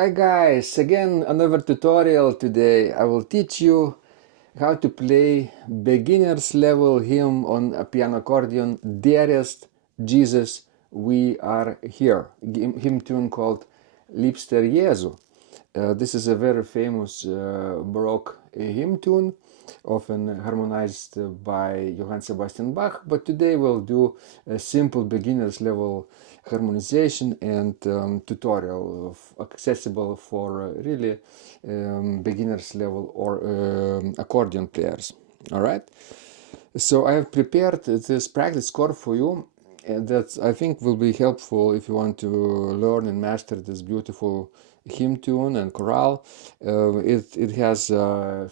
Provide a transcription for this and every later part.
Hi guys, again another tutorial today. I will teach you how to play beginner's level hymn on a piano accordion, Dearest Jesus, We Are Here, hymn tune called LIEBSTER JESU. This is a very famous Baroque hymn tune, often harmonized by Johann Sebastian Bach, but today we'll do a simple beginner's level harmonization and tutorial accessible for really beginners level or accordion players. All right, so I have prepared this practice score for you, and that I think will be helpful if you want to learn and master this beautiful hymn tune and chorale. It has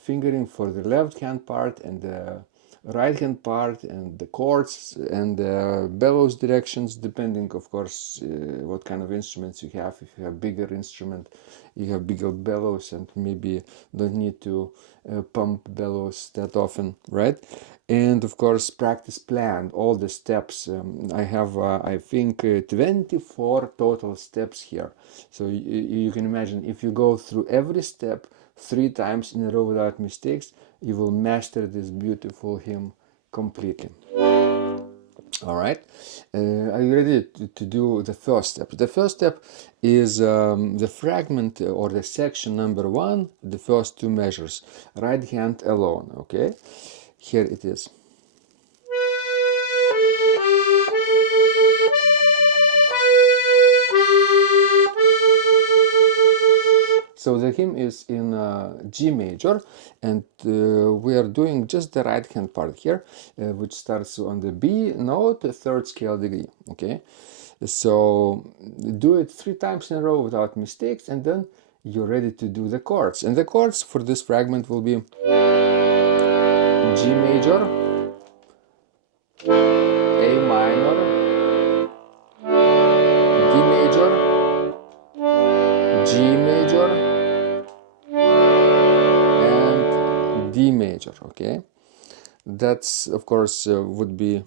fingering for the left hand part and the right hand part, and the chords and the bellows directions, depending of course what kind of instruments you have. If you have bigger instrument, you have bigger bellows and maybe don't need to pump bellows that often, right? And of course practice plan, all the steps. I have I think 24 total steps here, so you can imagine if you go through every step 3 times in a row without mistakes, you will master this beautiful hymn completely. All right, are you ready to do the first step? The first step is the fragment or the section number 1, the first 2 measures, right hand alone. Okay, here it is. So the hymn is in G major, and we are doing just the right hand part here, which starts on the B note, 3rd scale degree. Okay, so do it 3 times in a row without mistakes, and then you're ready to do the chords. And the chords for this fragment will be G major, A minor, D major, G major, and D major. Okay, that's of course would be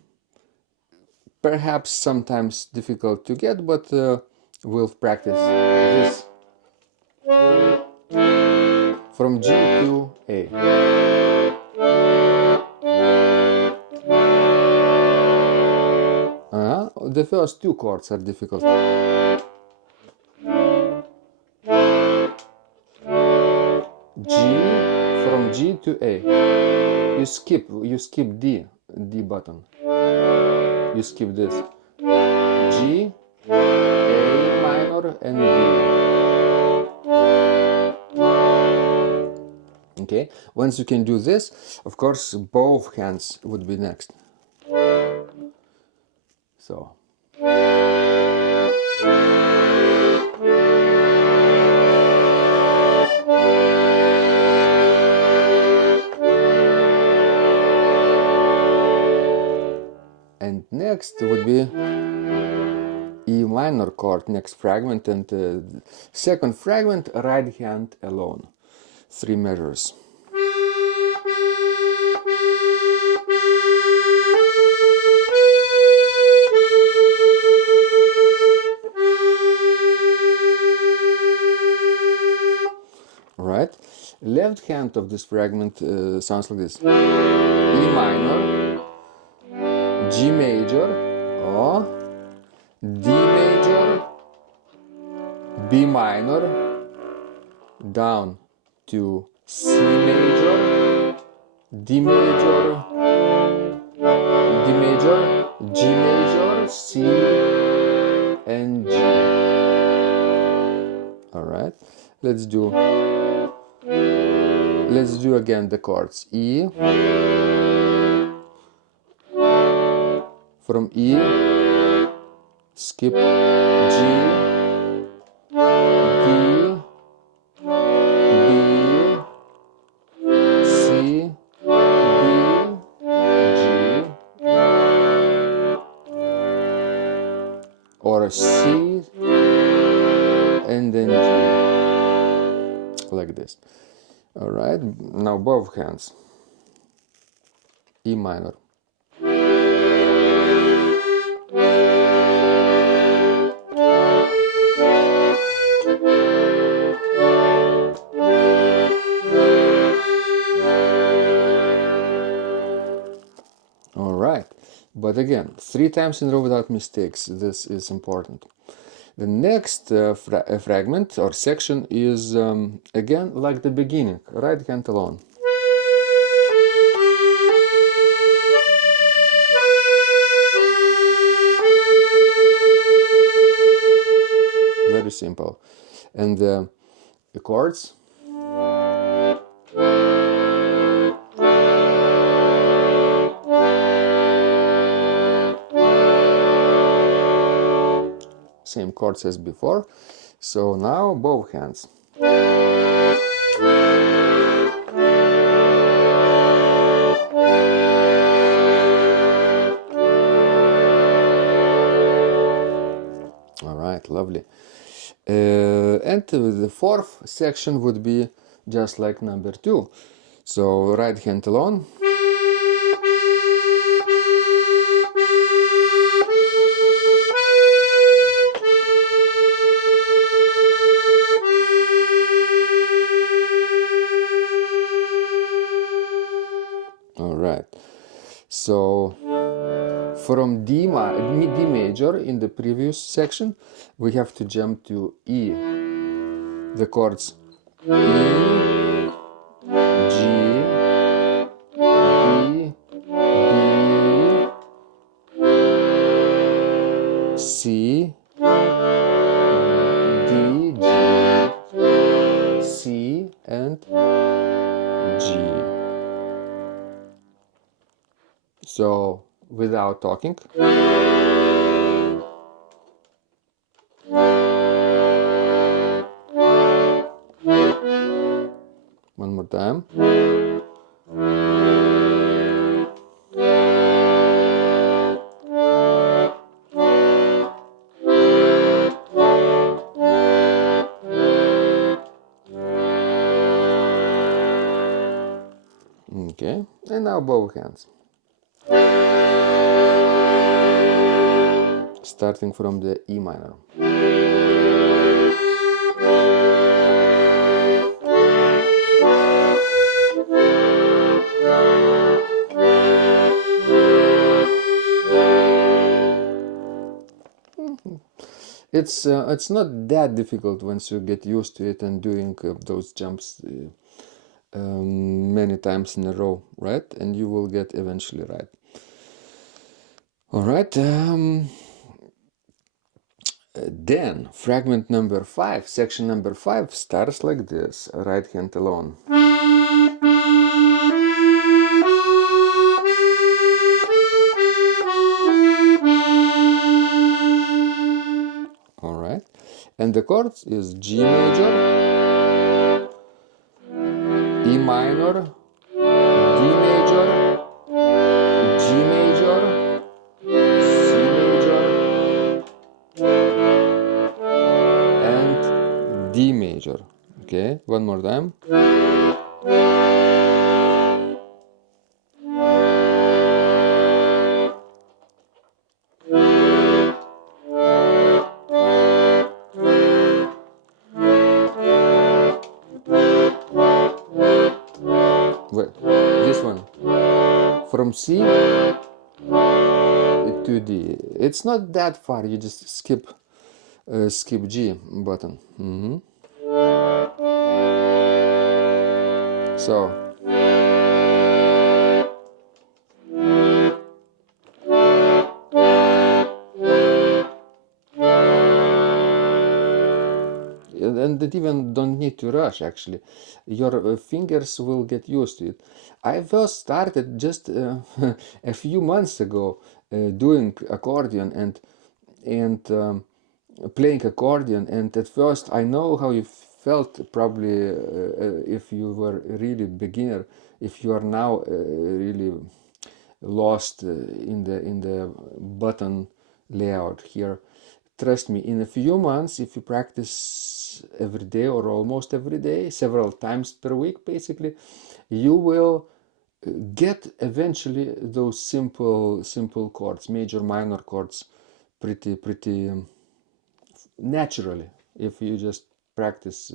perhaps sometimes difficult to get, but we'll practice this from G to A. The first 2 chords are difficult. G, from G to A. You skip D button. You skip this. G, A minor, and D. Okay, once you can do this, of course, both hands would be next. So. And next would be E minor chord, next fragment, and second fragment, right hand alone, 3 measures. Right, left hand of this fragment sounds like this: E minor, G major, or D major, B minor, down to C major, D major, D major, G major, C, and G. All right, let's do again the chords. E, from E, skip G, D, B, C, D, G, or C, and then G, like this. All right, now both hands. E minor. right, but again, 3 times in a row without mistakes. This is important. The next fragment or section is again like the beginning, right hand alone. Very simple. And the chords. Same chords as before. So now both hands. All right, lovely. And the fourth section would be just like number 2. So right hand alone. All right. So from D major in the previous section, we have to jump to E. The chords E, G, D, B, C, D, G, C, and G. So without talking. One more time. Okay, and now both hands. Starting from the E minor. It's not that difficult once you get used to it and doing those jumps many times in a row, right? And you will get eventually right. All right. Then fragment number 5, section number 5 starts like this: right hand alone. All right, and the chords is G major, E minor, D major, G major, C major, and D major. Okay, one more time. Wait, this one. From C to D. It's not that far, you just skip G button. So and it even don't need to rush, actually. Your fingers will get used to it. I first started just a few months ago doing accordion and playing accordion, and at first I know how you felt, probably if you were really beginner, if you are now really lost in the button layout here. Trust me, in a few months, if you practice every day or almost every day, several times per week basically, you will get eventually those simple chords, major minor chords, pretty naturally, if you just practice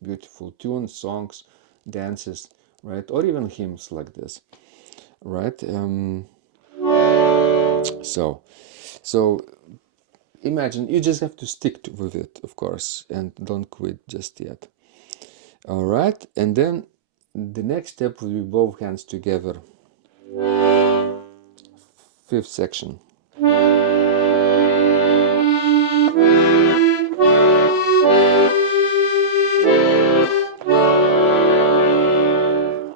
beautiful tunes, songs, dances, right, or even hymns like this, right? So imagine you just have to stick with it, of course, and don't quit just yet. All right, and then the next step will be both hands together. Fifth section.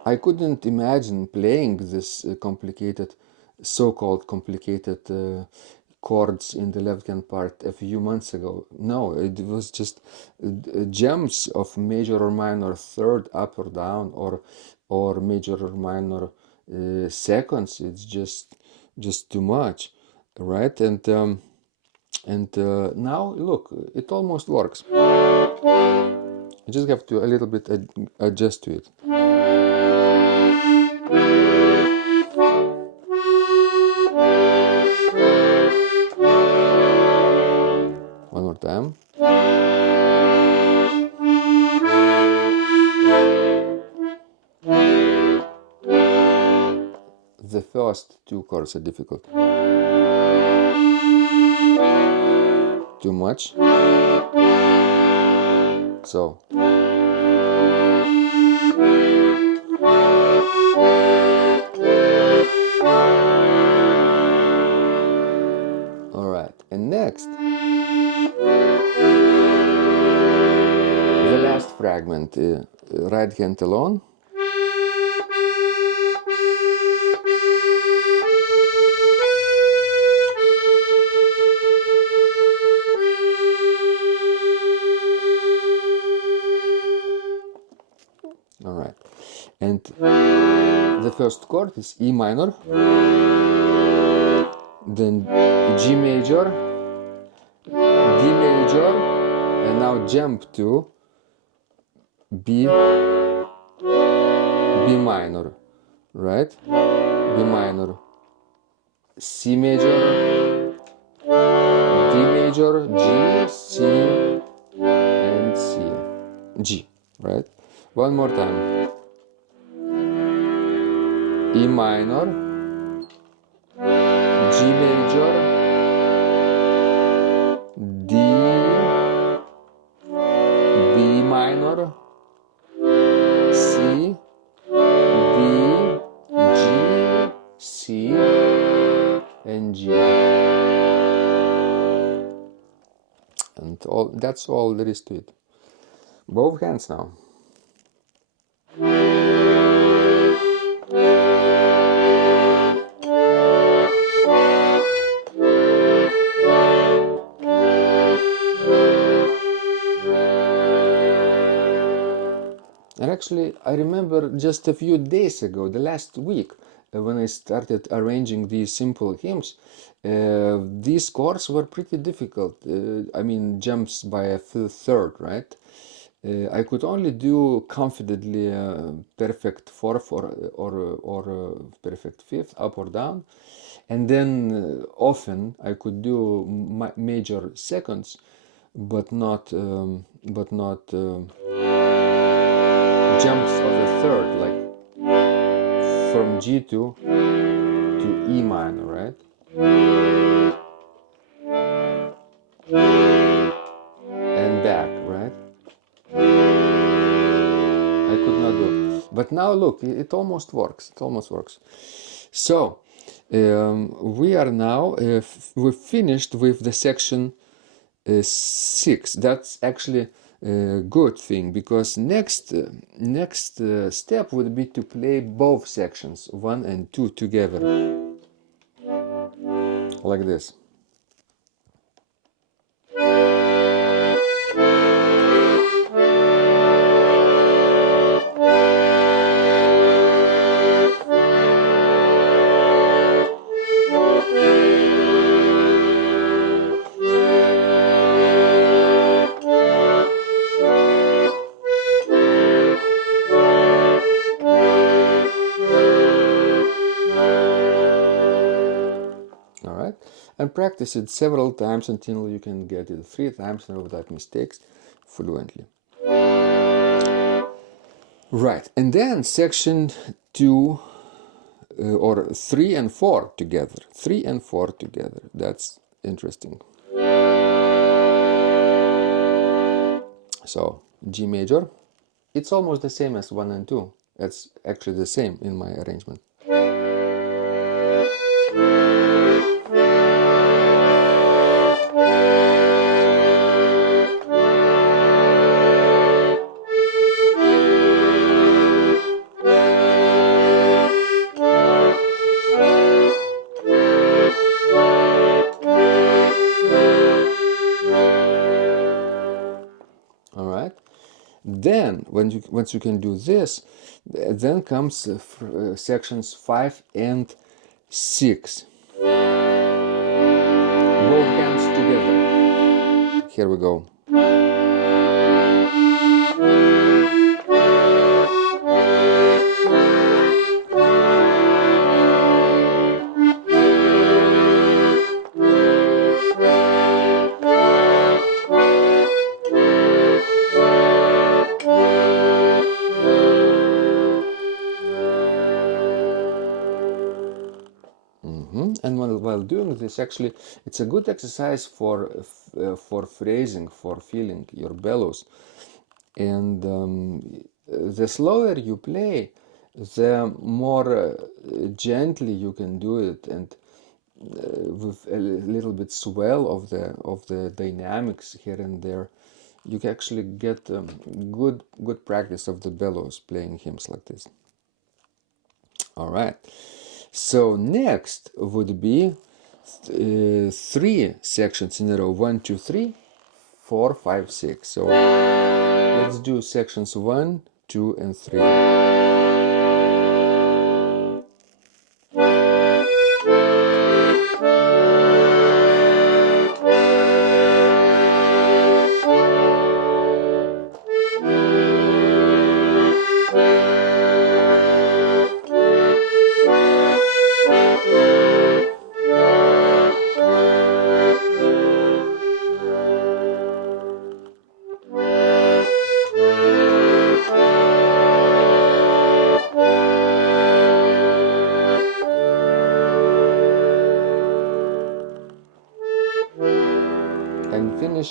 I couldn't imagine playing this complicated, so-called complicated chords in the left-hand part a few months ago. No, it was just gems of major or minor third, up or down, or major or minor seconds. It's just too much, right? And now look, it almost works. You just have to a little bit adjust to it. One more time. The first two chords are difficult. Too much. So. All right, and next, the last fragment, right hand alone. All right, and the first chord is E minor, then G major, D major, and now jump to B minor, right? B minor, C major, D major, G, C, and C, G, right? One more time. E minor, G major, D, B minor, C, D, G, C, and G. And that's all there is to it. Both hands now. And actually, I remember just a few days ago, the last week, when I started arranging these simple hymns, these chords were pretty difficult. I mean, jumps by a third, right? I could only do confidently perfect fourth or perfect fifth, up or down, and then often I could do major seconds, but not jumps of the third, like from G to E minor, right? And back, right? I could not do. But now look, it almost works. It almost works. So we are now, we've finished with the section 6. That's actually a good thing, because next step would be to play both sections 1 and 2 together, like this. And practice it several times until you can get it 3 times and without mistakes fluently. Right, and then section 2 or 3 and 4 together. 3 and 4 together. That's interesting. So G major. It's almost the same as 1 and 2. It's actually the same in my arrangement. All right. Then, once you can do this, then comes sections 5 and 6. Both hands together. Here we go. And while doing this, actually, it's a good exercise for phrasing, for feeling your bellows. And the slower you play, the more gently you can do it, and with a little bit swell of the dynamics here and there, you can actually get good practice of the bellows playing hymns like this. All right. So next would be 3 sections in a row: 1, 2, 3, 4, 5, 6. So let's do sections 1, 2, and 3. And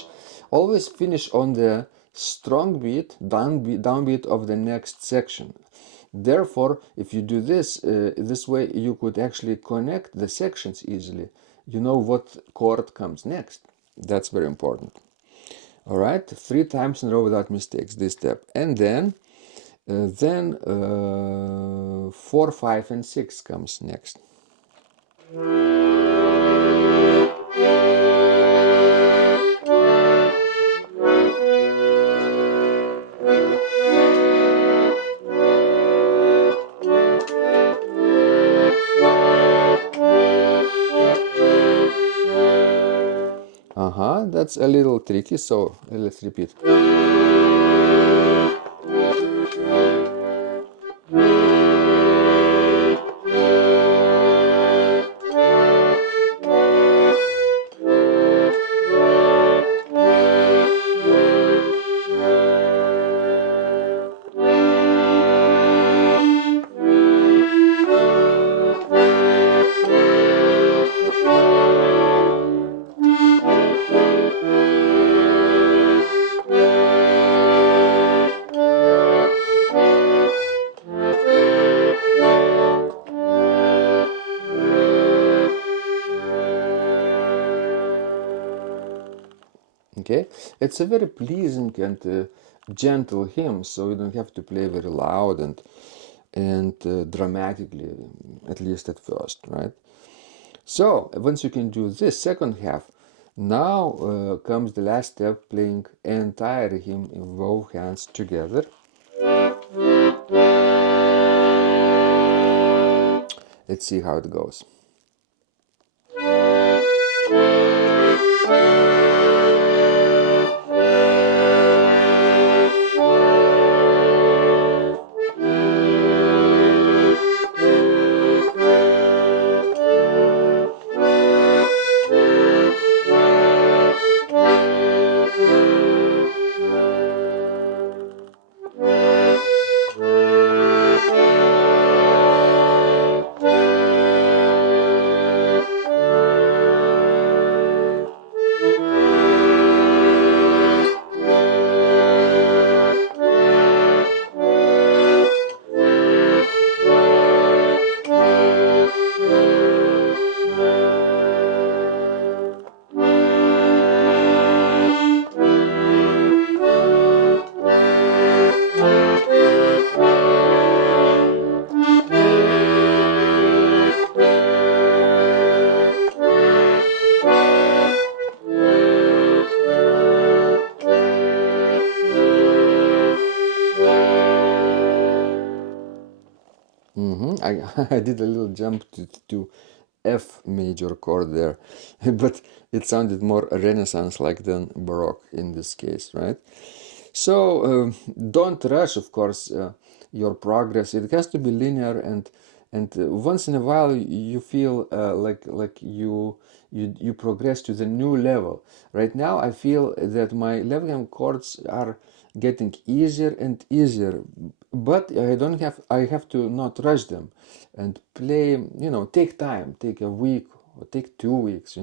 always finish on the strong beat, downbeat of the next section. Therefore, if you do this this way, you could actually connect the sections easily. You know what chord comes next. That's very important. All right, 3 times in a row without mistakes, this step. And then 4, 5, and 6 comes next. That's a little tricky, so let's repeat. Okay, it's a very pleasing and gentle hymn, so you don't have to play very loud and dramatically, at least at first, right? So once you can do this second half, now comes the last step, playing entire hymn in both hands together. Let's see how it goes. I did a little jump to F major chord there, but it sounded more Renaissance-like than Baroque in this case, right? So don't rush, of course, your progress. It has to be linear, and once in a while you feel like you progress to the new level. Right now, I feel that my left hand chords are getting easier and easier, but I have to not rush them and play, take time, take a week or take 2 weeks,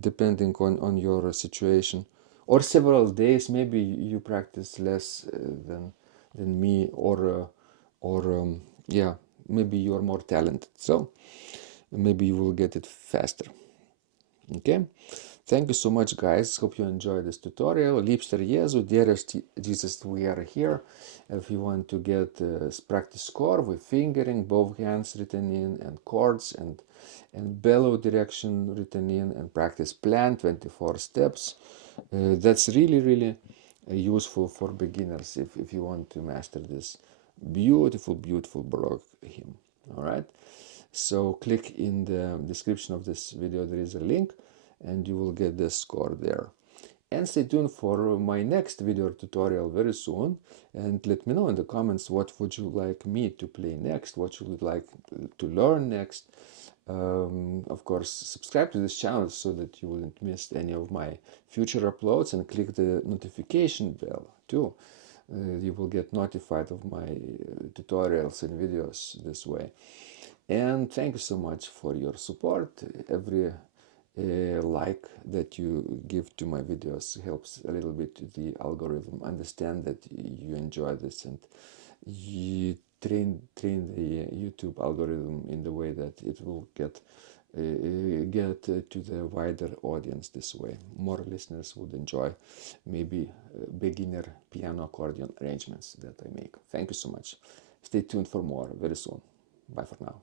depending on your situation, or several days. Maybe you practice less than me, or yeah, maybe you are more talented, so maybe you will get it faster. Okay, thank you so much, guys. Hope you enjoyed this tutorial. LIEBSTER JESU, Dearest Jesus, we are here. If you want to get practice score with fingering, both hands written in, and chords, and bellow direction written in, and practice plan 24 steps, that's really useful for beginners if you want to master this beautiful Baroque hymn. All right, so click in the description of this video, there is a link, and you will get the score there. And stay tuned for my next video tutorial very soon, and let me know in the comments what would you like me to play next, what you would like to learn next. Of course, subscribe to this channel so that you wouldn't miss any of my future uploads, and click the notification bell too. You will get notified of my tutorials and videos this way. And thank you so much for your support. Every like that you give to my videos helps a little bit the algorithm understand that you enjoy this, and you train the YouTube algorithm in the way that it will get to the wider audience this way. More listeners would enjoy maybe beginner piano accordion arrangements that I make. Thank you so much. Stay tuned for more very soon. Bye for now.